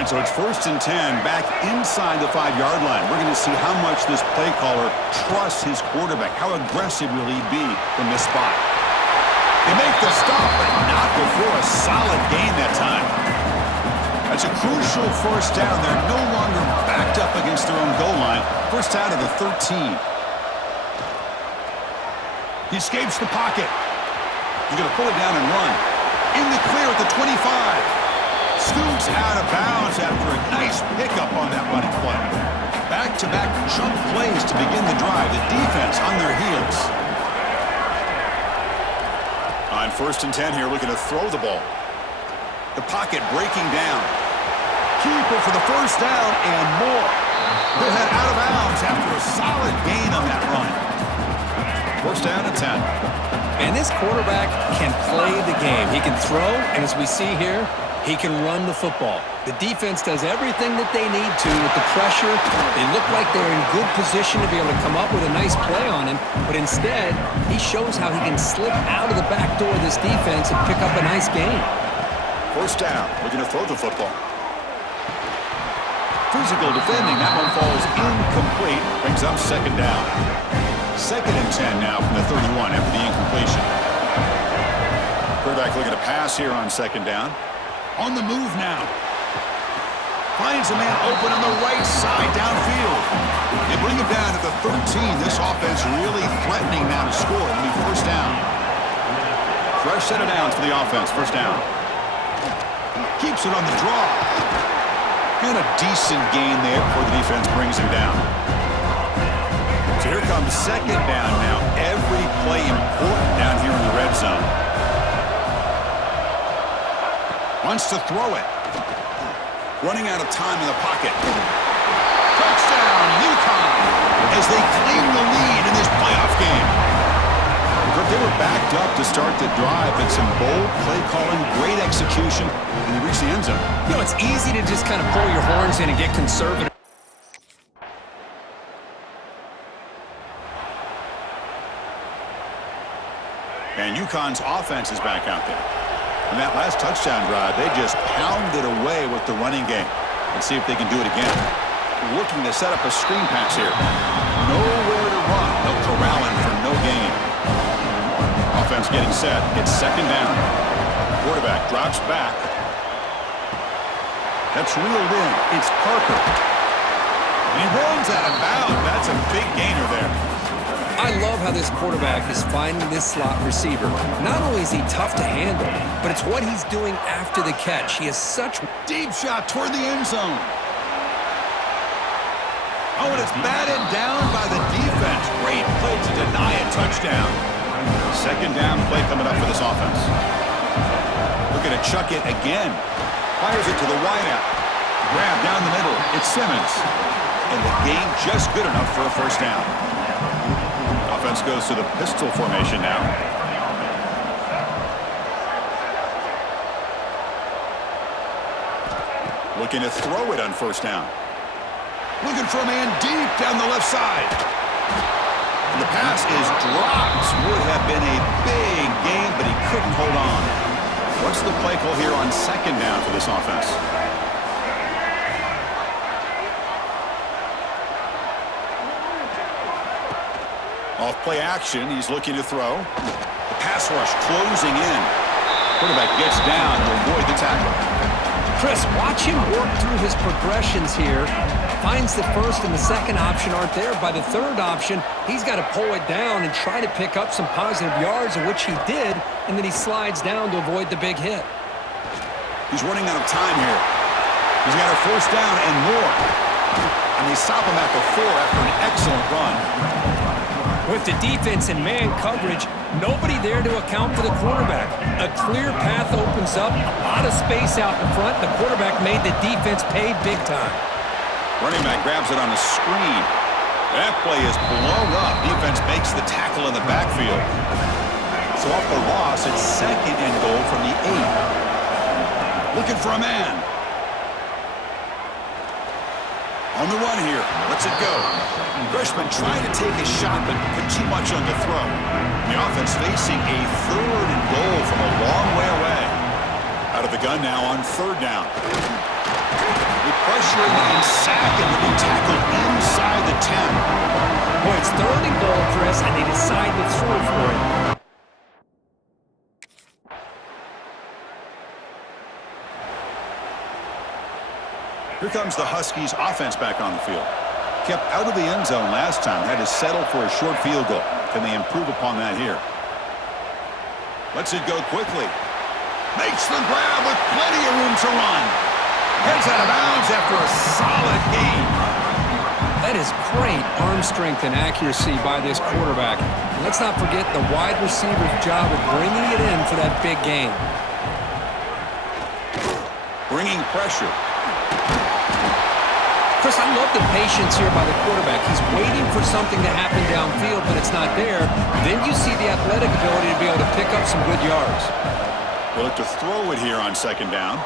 All right, so it's 1st and 10 back inside the 5-yard line. We're going to see how much this play caller trusts his quarterback. How aggressive will he be from this spot? They make the stop, but not before a solid gain that time. That's a crucial 1st down. They're no longer backed up against their own goal line. 1st out of the 13. He escapes the pocket. He's going to pull it down and run. In the clear at the 25. Scoots out of bounds after a nice pickup on that running play. Back-to-back chunk plays to begin the drive. The defense on their heels. On 1st and 10 here, looking to throw the ball. The pocket breaking down. Keeper for the 1st down and more. They'll head out of bounds after a solid gain on that run. 1st down and 10. And this quarterback can play the game. He can throw, and as we see here, he can run the football. The defense does everything that they need to with the pressure. They look like they're in good position to be able to come up with a nice play on him, but instead, he shows how he can slip out of the back door of this defense and pick up a nice gain. 1st down. We're going to throw the football. Physical defending. That one falls incomplete. Brings up 2nd down. 2nd and 10 now from the 31 after the incompletion. Quarterback looking to pass here on 2nd down. On the move now. Finds a man open on the right side downfield. They bring him down at the 13. This offense really threatening now to score. It'll be 1st down. Fresh set of downs for the offense. 1st down. Keeps it on the draw. And a decent gain there before the defense brings him down. So here comes 2nd down now. Every play important down here in the red zone. Wants to throw it. Running out of time in the pocket. Touchdown, UConn, as they claim the lead in this playoff game. They were backed up to start the drive, but some bold play calling, great execution, and they reached the end zone. You know, it's easy to just kind of pull your horns in and get conservative. And UConn's offense is back out there. In that last touchdown drive, they just pounded away with the running game. Let's see if they can do it again. Looking to set up a screen pass here. Nowhere to run. No corralling for no gain. Offense getting set. It's 2nd down. Quarterback drops back. That's reeled in. It's Parker. And he runs out of bounds. That's a big gainer there. I love how this quarterback is finding this slot receiver. Not only is he tough to handle, but it's what he's doing after the catch. He has such deep shot toward the end zone. Oh, and it's batted down by the defense. Great play to deny a touchdown. 2nd down play coming up for this offense. Looking to chuck it again. Fires it to the wideout. Grab down the middle. It's Simmons. And the gain just good enough for a 1st down. Offense goes to the pistol formation now. Looking to throw it on 1st down. Looking for a man deep down the left side. And the pass is dropped. Would have been a big gain, but he couldn't hold on. What's the play call here on 2nd down for this offense? Off play action, he's looking to throw. The pass rush closing in. Quarterback gets down to avoid the tackle. Chris, watch him work through his progressions here. Finds the 1st and the 2nd option aren't there. By the 3rd option, he's got to pull it down and try to pick up some positive yards, of which he did, and then he slides down to avoid the big hit. He's running out of time here. He's got a 1st down and more. And they stop him at the 4 after an excellent run. With the defense and man coverage, nobody there to account for the quarterback. A clear path opens up, a lot of space out in front. The quarterback made the defense pay big time. Running back grabs it on the screen. That play is blown up. Defense makes the tackle in the backfield. So off the loss, it's 2nd and goal from the 8. Looking for a man. On the run here. Lets it go. Freshman trying to take a shot, but put too much on the throw. The offense facing a 3rd and goal from a long way away. Out of the gun now on 3rd down. pressuring and sacking to be tackled inside the 10. Boy, it's third and goal, Chris, and they decide to throw for it. Here comes the Huskies offense back on the field. Kept out of the end zone last time, had to settle for a short field goal. Can they improve upon that here? Lets it go quickly. Makes the grab with plenty of room to run. Heads out of bounds after a solid gain. That is great arm strength and accuracy by this quarterback. And let's not forget the wide receiver's job of bringing it in for that big gain. Bringing pressure. Chris, I love the patience here by the quarterback. He's waiting for something to happen downfield, but it's not there. Then you see the athletic ability to be able to pick up some good yards. They'll look to throw it here on second down.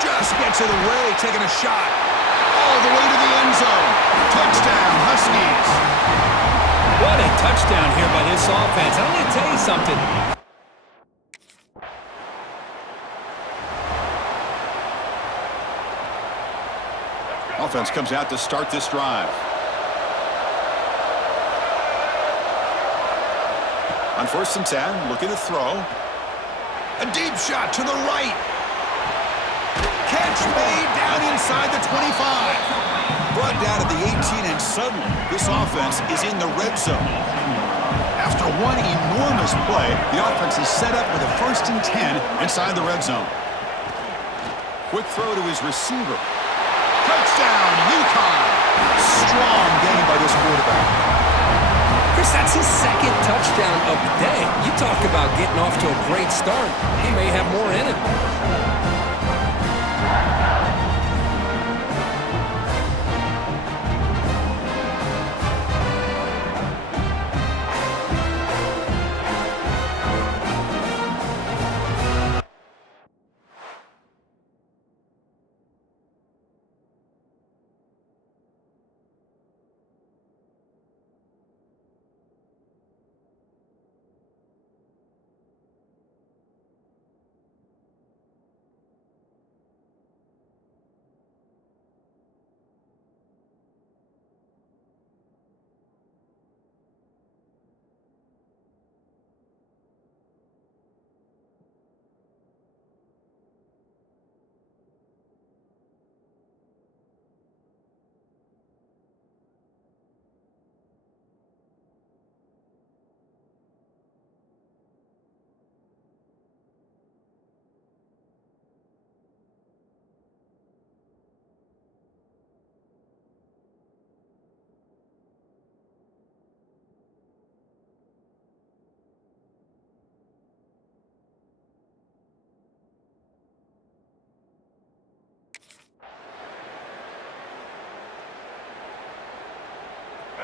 Just gets it away, taking a shot. All the way to the end zone. Touchdown, Huskies. What a touchdown here by this offense. I'm going to tell you something. Offense comes out to start this drive. On 1st and 10, looking to throw. A deep shot to the right. Catch made down inside the 25. Brought down to the 18, and suddenly this offense is in the red zone. After one enormous play, the offense is set up with a 1st and 10 inside the red zone. Quick throw to his receiver. Touchdown, UConn. Strong game by this quarterback. Chris, that's his second touchdown of the day. You talk about getting off to a great start. He may have more in him.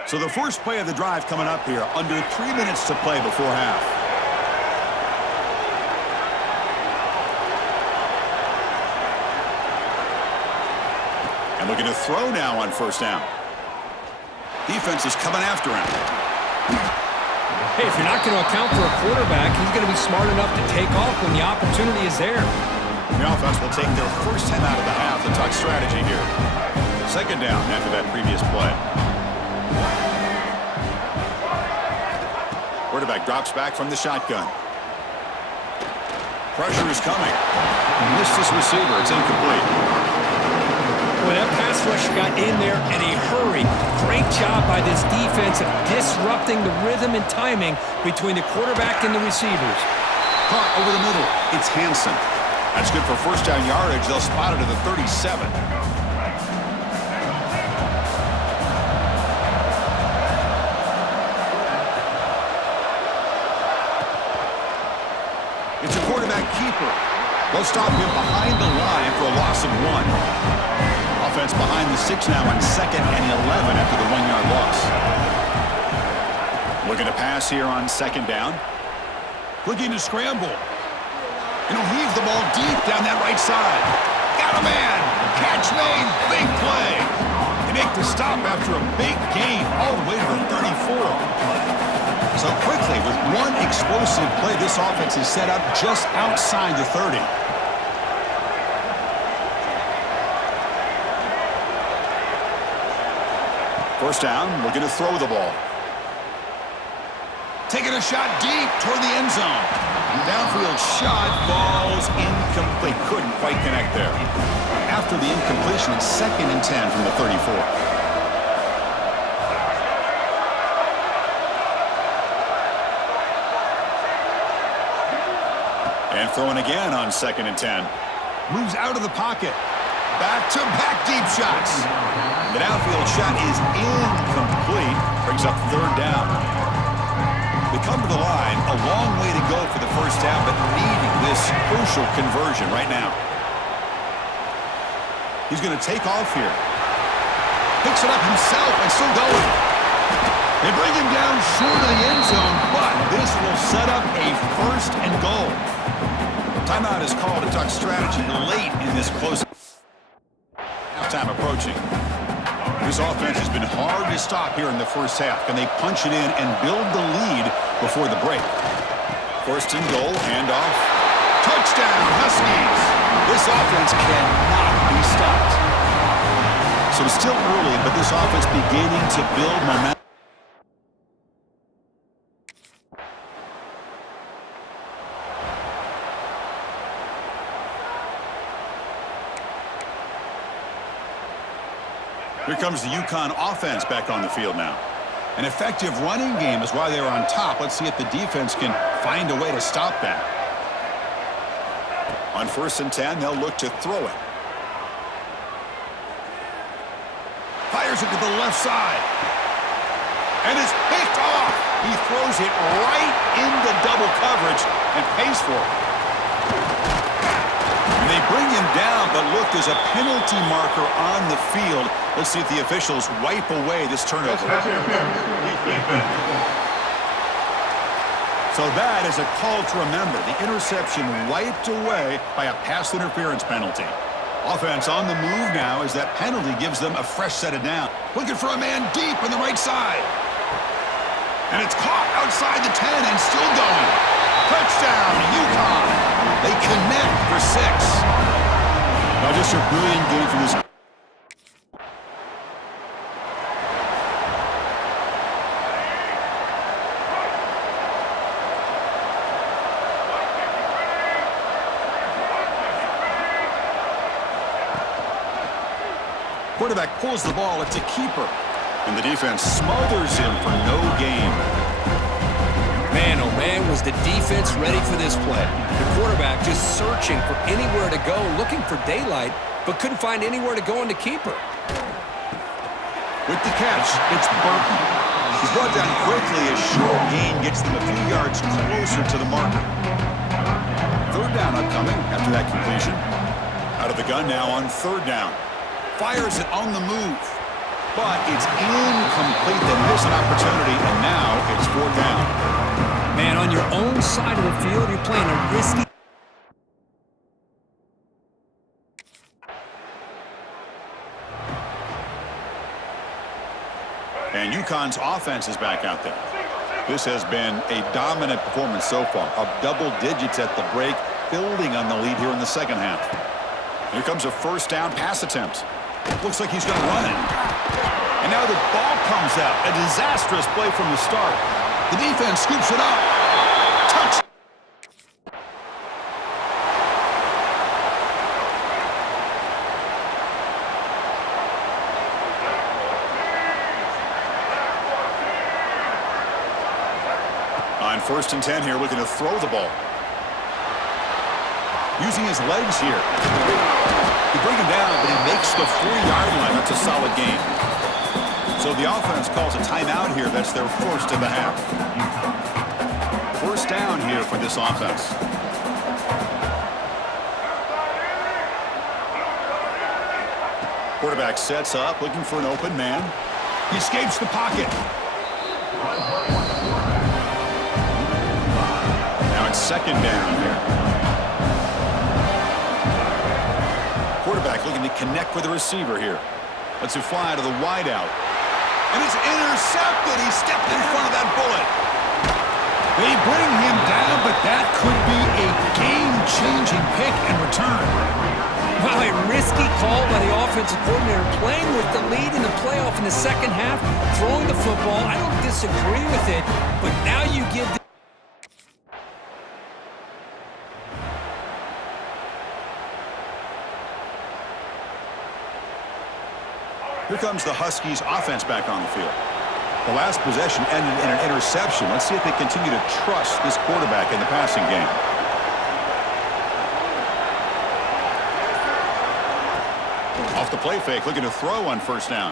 So the first play of the drive coming up here, under 3 minutes to play before half. And looking to throw now on 1st down. Defense is coming after him. Hey, if you're not going to account for a quarterback, he's going to be smart enough to take off when the opportunity is there. The offense will take their first time out of the half to talk strategy here. 2nd down after that previous play. Quarterback drops back from the shotgun. Pressure is coming. Missed his receiver. It's incomplete. Well, that pass rush got in there in a hurry. Great job by this defense of disrupting the rhythm and timing between the quarterback and the receivers. Caught over the middle. It's Hansen. That's good for 1st down yardage. They'll spot it at the 37. It's a quarterback keeper. They'll stop him behind the line for a loss of 1. Offense behind the 6 now on 2nd and 11 after the 1-yard loss. Looking to pass here on 2nd down. Looking to scramble. And he'll heave the ball deep down that right side. Got a man. Catch made. Big play. They make the stop after a big gain all the way to the 34. So quickly, with one explosive play, this offense is set up just outside the 30. First down, looking to throw the ball. Taking a shot deep toward the end zone. Downfield shot falls incomplete. Couldn't quite connect there. After the incompletion, it's 2nd and 10 from the 34. And throwing again on 2nd and 10. Moves out of the pocket. Back-to-back deep shots. The downfield shot is incomplete. Brings up 3rd down. They come to the line, a long way to go for the first down, but needing this crucial conversion right now. He's going to take off here. Picks it up himself and still going. They bring him down short of the end zone, but this will set up a 1st and goal. Timeout is called to talk strategy late in this close. Halftime approaching. This offense has been hard to stop here in the first half. Can they punch it in and build the lead before the break? 1st and goal, handoff. Touchdown, Huskies! This offense cannot be stopped. So it's still early, but this offense beginning to build momentum. Here comes the UConn offense back on the field now. An effective running game is why they're on top. Let's see if the defense can find a way to stop that. On 1st and 10, they'll look to throw it. Fires it to the left side. And it's picked off. He throws it right into double coverage and pays for it. They bring him down, but look, there's a penalty marker on the field. Let's see if the officials wipe away this turnover. So that is a call to remember. The interception wiped away by a pass interference penalty. Offense on the move now as that penalty gives them a fresh set of down. Looking for a man deep on the right side. And it's caught outside the 10 and still going. Touchdown, UConn. They connect for 6. Now just a brilliant game for this. Quarterback pulls the ball. It's a keeper. And the defense smothers him for no gain. Man, oh man, was the defense ready for this play. The quarterback just searching for anywhere to go, looking for daylight, but couldn't find anywhere to go on the keeper. With the catch, it's Burton. He's brought down quickly as short gain gets them a few yards closer to the marker. 3rd down upcoming after that completion. Out of the gun now on 3rd down. Fires it on the move. But it's incomplete. They miss an opportunity, and now it's 4th down. Man, on your own side of the field, you're playing a risky. And UConn's offense is back out there. This has been a dominant performance so far, of double digits at the break, building on the lead here in the 2nd half. Here comes a 1st down pass attempt. Looks like he's going to run it. And now the ball comes out. A disastrous play from the start. The defense scoops it up. Touch. On 1st and 10 here, looking to throw the ball. Using his legs here. They bring him down, but he makes the 4-yard line. That's a solid gain. So the offense calls a timeout here. That's their 1st of the half. 1st down here for this offense. Quarterback sets up, looking for an open man. He escapes the pocket. Now it's 2nd down here. Quarterback looking to connect with the receiver here. Lets it fly to the wideout. And it's intercepted. He stepped in front of that bullet. They bring him down, but that could be a game-changing pick and return. Wow, a risky call by the offensive coordinator, playing with the lead in the playoff in the second half, throwing the football. I don't disagree with it, but now you give the Here comes the Huskies offense back on the field. The last possession ended in an interception. Let's see if they continue to trust this quarterback in the passing game. Off the play fake, looking to throw on first down.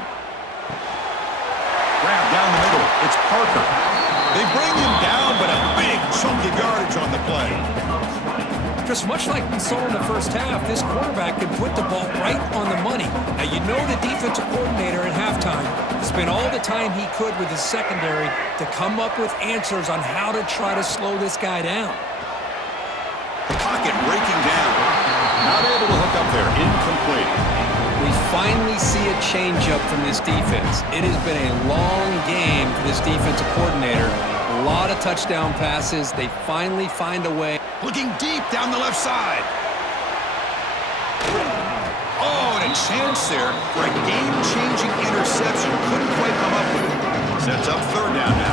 Grab down the middle. It's Parker. They bring him down, but a big chunk of yardage on the play. Just much like we saw in the first half, this quarterback can put the ball right on the money. Now, you know the defensive coordinator at halftime spent all the time he could with his secondary to come up with answers on how to try to slow this guy down. Pocket breaking down. Not able to hook up there. Incomplete. We finally see a changeup from this defense. It has been a long game for this defensive coordinator. A lot of touchdown passes. They finally find a way. Looking deep down the left side. Oh, and a chance there for a game-changing interception. Couldn't quite come up with it. Sets up third down now.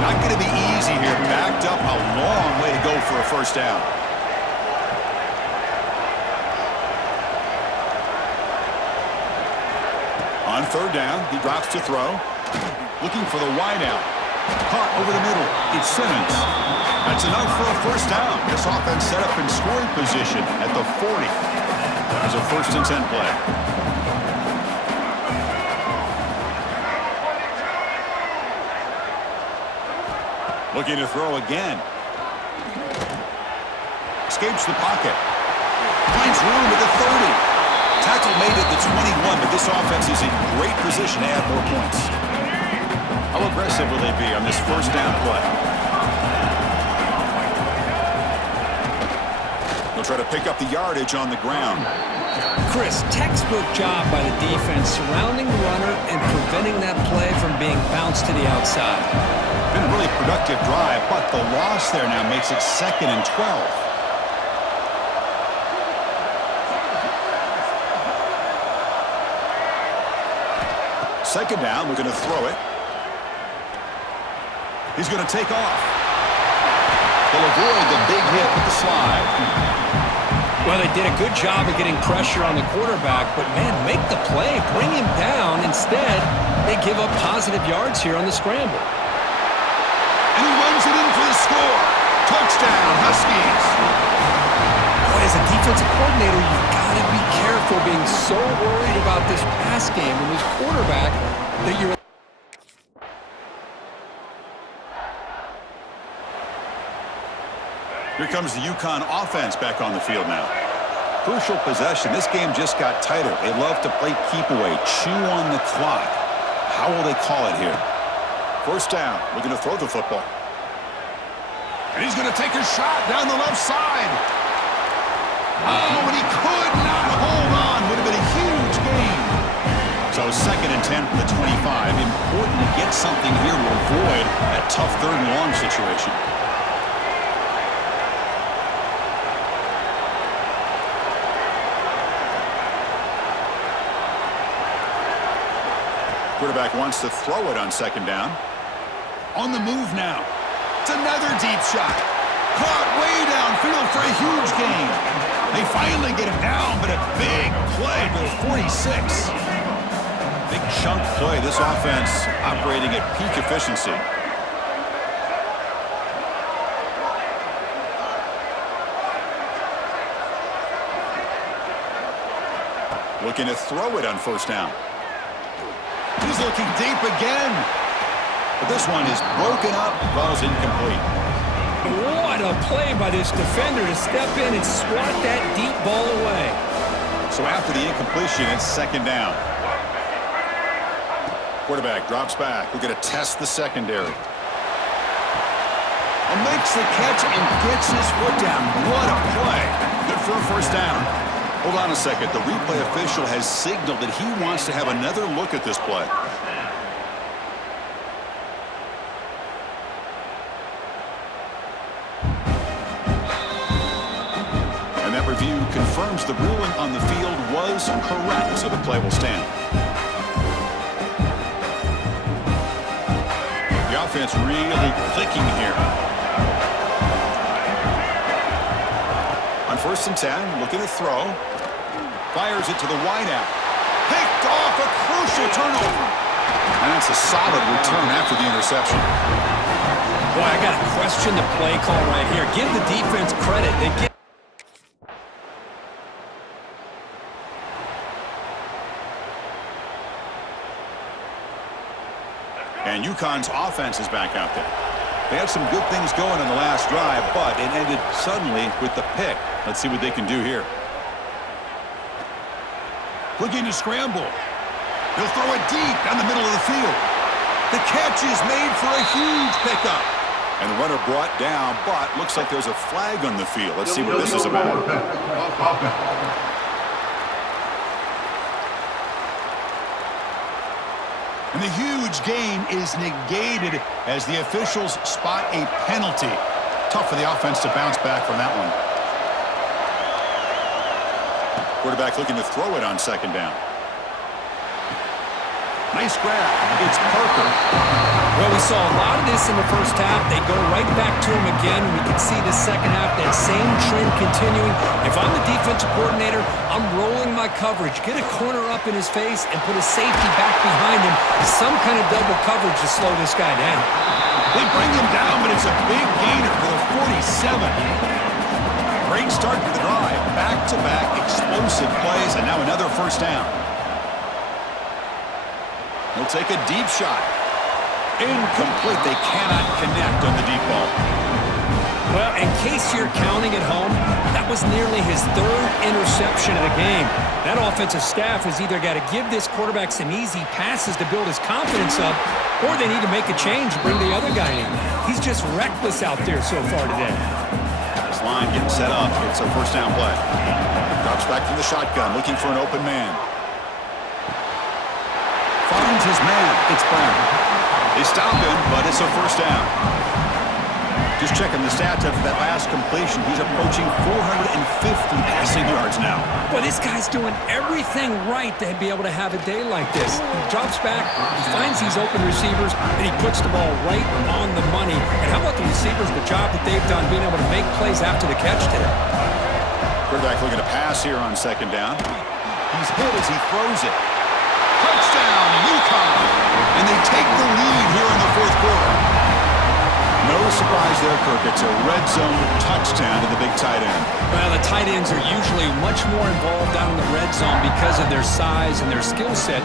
Not going to be easy here. Backed up a long way to go for a first down. On third down, he drops to throw. Looking for the wide out. Caught over the middle. It's Simmons. That's enough for a first down. This offense set up in scoring position at the 40. As a 1st and 10 play. Looking to throw again. Escapes the pocket. Finds room at the 30. Tackle made at the 21, but this offense is in great position to add more points. How aggressive will they be on this first down play? They'll try to pick up the yardage on the ground. Chris, textbook job by the defense surrounding the runner and preventing that play from being bounced to the outside. Been a really productive drive, but the loss there now makes it 2nd and 12. Second down, we're going to throw it. He's going to take off. He'll avoid the big hit with the slide. Well, they did a good job of getting pressure on the quarterback, but, man, make the play, bring him down. Instead, they give up positive yards here on the scramble. And he runs it in for the score. Touchdown, Huskies. Boy, as a defensive coordinator, you've got to be careful being so worried about this pass game and this quarterback that you're... Here comes the UConn offense back on the field now. Crucial possession. This game just got tighter. They love to play keep away, chew on the clock. How will they call it here? First down. We're going to throw the football. And he's going to take a shot down the left side. Oh, and he could not hold on. Would have been a huge gain. So 2nd and 10 from the 25. Important to get something here to avoid that tough 3rd and long situation. Quarterback wants to throw it on 2nd down. On the move now. It's another deep shot. Caught way downfield for a huge gain. They finally get him down, but a big play to the 46. Big chunk play. This offense operating at peak efficiency. Looking to throw it on first down. He's looking deep again. But this one is broken up. Ball's incomplete. What a play by this defender to step in and swat that deep ball away. So after the incompletion, it's 2nd down. Quarterback drops back. We're going to test the secondary. And makes the catch and gets his foot down. What a play. Good for a first down. Hold on a second. The replay official has signaled that he wants to have another look at this play. And that review confirms Judge, the ruling on the field was correct, so the play will stand. The offense really clicking here. On 1st and 10, looking to throw. Fires it to the wideout. Picked off, a crucial turnover. And that's a solid return after the interception. Boy, I got to question the play call right here. Give the defense credit. They get And UConn's offense is back out there. They had some good things going on the last drive, but it ended suddenly with the pick. Let's see what they can do here. Looking to scramble. He'll throw it deep down the middle of the field. The catch is made for a huge pickup. And the runner brought down, but looks like there's a flag on the field. Let's see what this is about. And the huge gain is negated as the officials spot a penalty. Tough for the offense to bounce back from that one. Quarterback looking to throw it on 2nd down. Nice grab. It's Parker. Well, we saw a lot of this in the first half. They go right back to him again. We can see the second half, that same trend continuing. If I'm the defensive coordinator, I'm rolling my coverage. Get a corner up in his face and put a safety back behind him. Some kind of double coverage to slow this guy down. They bring him down, but it's a big gainer for the 47. Great start to the drive. Back-to-back explosive plays, and now another 1st down. He'll take a deep shot. Incomplete. They cannot connect on the deep ball. Well, in case you're counting at home, that was nearly his 3rd interception of the game. That offensive staff has either got to give this quarterback some easy passes to build his confidence up, or they need to make a change and bring the other guy in. He's just reckless out there so far today. This line getting set up. It's a 1st down play. Drops back from the shotgun, looking for an open man. Finds his man. It's Brown. They stop him, but it's a 1st down. Just checking the stats after that last completion. He's approaching 450 passing yards now. Well, this guy's doing everything right to be able to have a day like this. He drops back, he finds these open receivers, and he puts the ball right on the money. And how about the receivers, the job that they've done being able to make plays after the catch today? Quarterback looking to pass here on 2nd down. He's hit as he throws it. Touchdown, UConn! And they take the lead here in the 4th quarter. No surprise there, Kirk. It's a red zone touchdown to the big tight end. Well, the tight ends are usually much more involved down in the red zone because of their size and their skill set.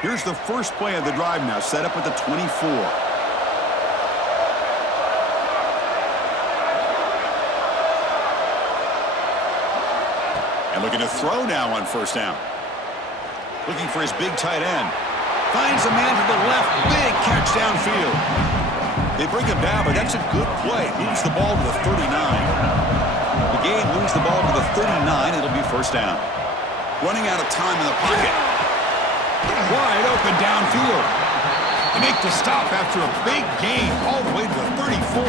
Here's the first play of the drive now, set up at the 24. And looking to throw now on 1st down. Looking for his big tight end. Finds a man to the left. Big catch downfield. They bring him down, but that's a good play. Moves the ball to the 39. The game moves the ball to the 39. It'll be 1st down. Running out of time in the pocket. Wide open downfield. They make the stop after a big gain all the way to the 34.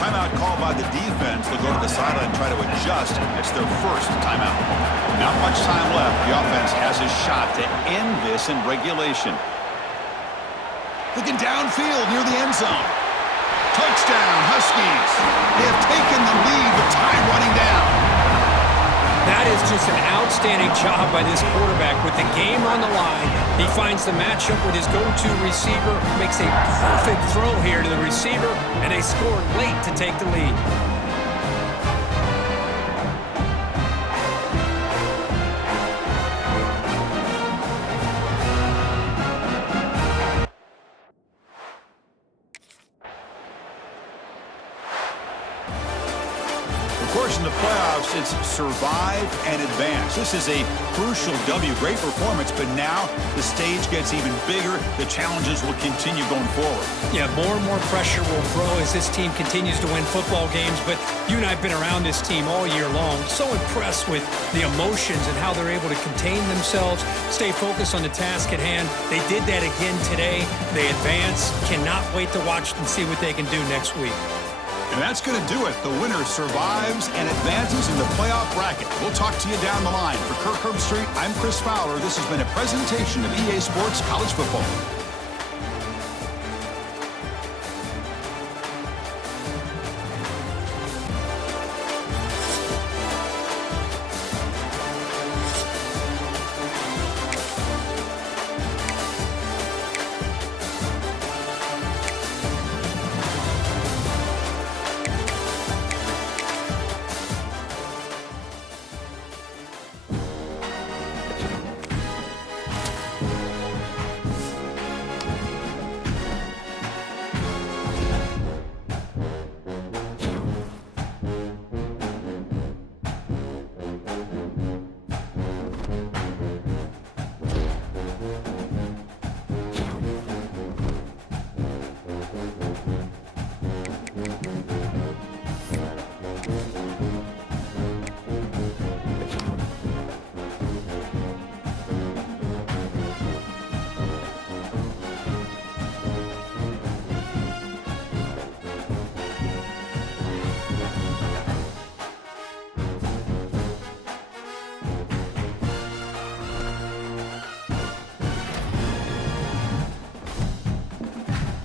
Timeout called by the defense. They'll go to the sideline and try to adjust. It's their 1st timeout. Not much time left. The offense has a shot to end this in regulation. Looking downfield near the end zone. Touchdown, Huskies. They have taken the lead with time running down. That is just an outstanding job by this quarterback. With the game on the line, he finds the matchup with his go-to receiver, makes a perfect throw here to the receiver, and they score late to take the lead. Of course, course, in the playoffs, it's survive and advance. This is a crucial W. Great performance, but now the stage gets even bigger. The challenges will continue going forward. Yeah, more and more pressure will grow as this team continues to win football games, but you and I have been around this team all year long. So impressed with the emotions and how they're able to contain themselves, stay focused on the task at hand. They did that again today. They advance. Cannot wait to watch and see what they can do next week. And that's going to do it. The winner survives and advances in the playoff bracket. We'll talk to you down the line. For Kirk Herbstreit, I'm Chris Fowler. This has been a presentation of EA Sports College Football.